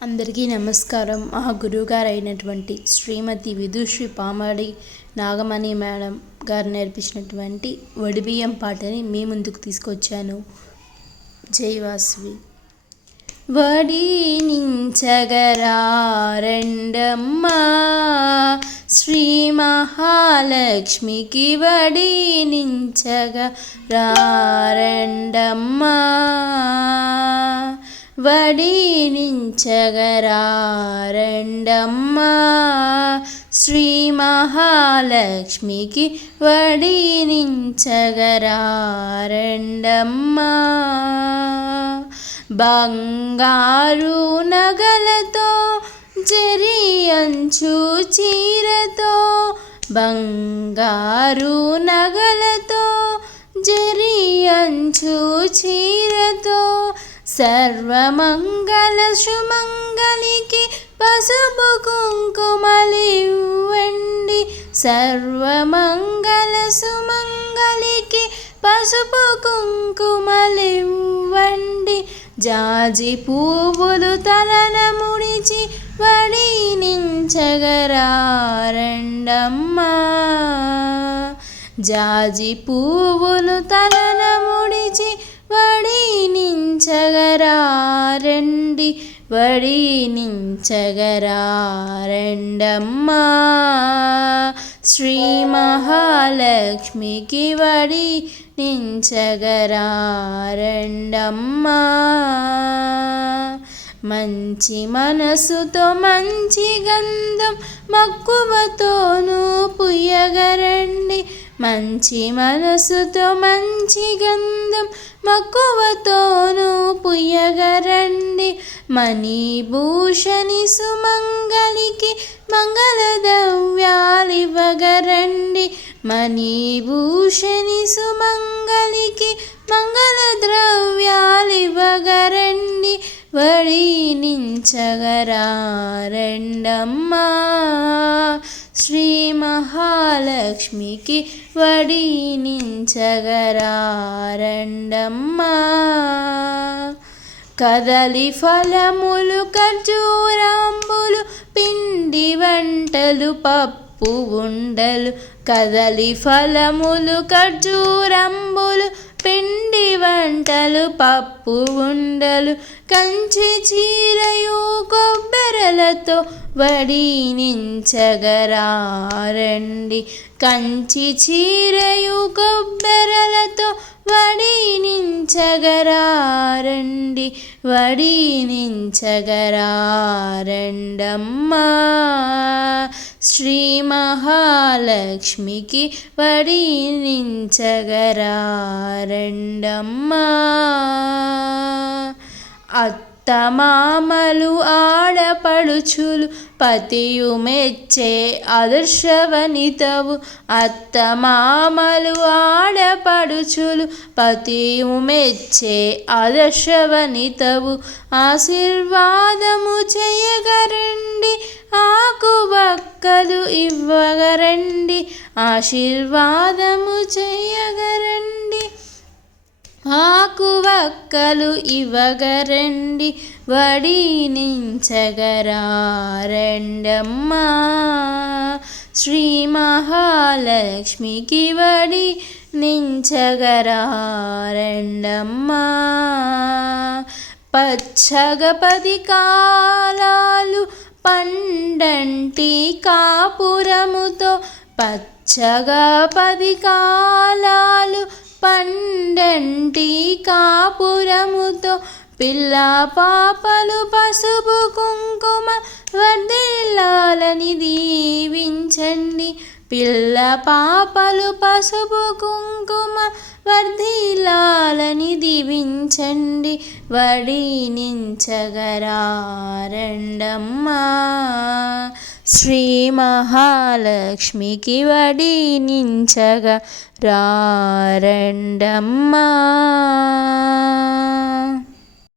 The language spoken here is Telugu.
అందరికీ నమస్కారం. మా గురువుగారు అయినటువంటి శ్రీమతి విదుశ్రీ పామాడి నాగమణి మేడం గారు నేర్పించినటువంటి వడిబియ్యం పాటని మీ ముందుకు తీసుకొచ్చాను. జై వాసవి. వడినించగరారండమ్మా శ్రీ మహాలక్ష్మికి వడినించగరారండమ్మా వడినించగరారండమ్మా శ్రీ మహాలక్ష్మికి వడినించగరారండమ్మా బంగారు నగలతో జరి అంచు చీరతో బంగారు నగలతో జరి అంచు చీరతో సర్వమంగళ సుమంగళికి పసుపు కుంకుమలివ్వండి సర్వమంగళ సుమంగళికి పసుపు కుంకుమలివ్వండి జాజి పువ్వులు తలన ముడిచి వడినించగరారండమ్మా జాజి పువ్వులు తలన ముడిచి వడినించగరారండి వడినించగరారండమ్మా శ్రీ మహాలక్ష్మికి వడినించగరారండమ్మా మంచి మనసుతో మంచి గంధం మక్కువతోనూ పుయ్యగరండి మంచి మనసుతో మంచి గంధం మక్కువతోనూ పుయ్యగరండి మణిభూషణి సుమంగళికి మంగళద్రవ్యాలివ్వగరండి మణిభూషణి సుమంగళికి మంగళద్రవ్యాలివ్వగరండి వడినించగరారండమ్మా శ్రీ మహాలక్ష్మికి వడినించగరారండమ్మా కదలి ఫలములు ఖర్జూరాంబులు పిండి వంటలు పప్పు ఉండలు కదలి ఫలములు ఖర్జూరంబులు పిండి వంటలు పప్పు ఉండలు కంచి చీరయు కొబ్బెరలతో వడినించగరారండి కంచి చీరయు కొబ్బెరలతో వడినించగరారండి వడినించగరారండమ్మా శ్రీ మహాలక్ష్మికి వడినించగరారండమ్మా అత్తమామలు ఆడపడుచులు పతియు మెచ్చే ఆదర్శవనితవు అత్తమామలు ఆడపడుచులు పతియు మెచ్చే ఆదర్శవనితవు ఆశీర్వాదము చేయగరండి ఆకువక్కలు ఇవ్వగరండి ఆశీర్వాదము చేయగరండి ఆకువక్కలు ఇవ్వగరండి వడినించగరారండమ్మా శ్రీ మహాలక్ష్మికి వడినించగరారండమ్మా పచ్చగా 10 కాలాలు పండంటి కాపురముతో పచ్చగా 10 కాలాలు పండంటి కాపురముతో పిల్ల పాపలు పసుపు కుంకుమ వర్ధిల్లాలని దీవించండి పిల్ల పాపలు పసుపు కుంకుమ వర్ధిల్లాలని దీవించండి వడినించగరారండమ్మా శ్రీ మహాలక్ష్మికి వడినించగరారండమ్మా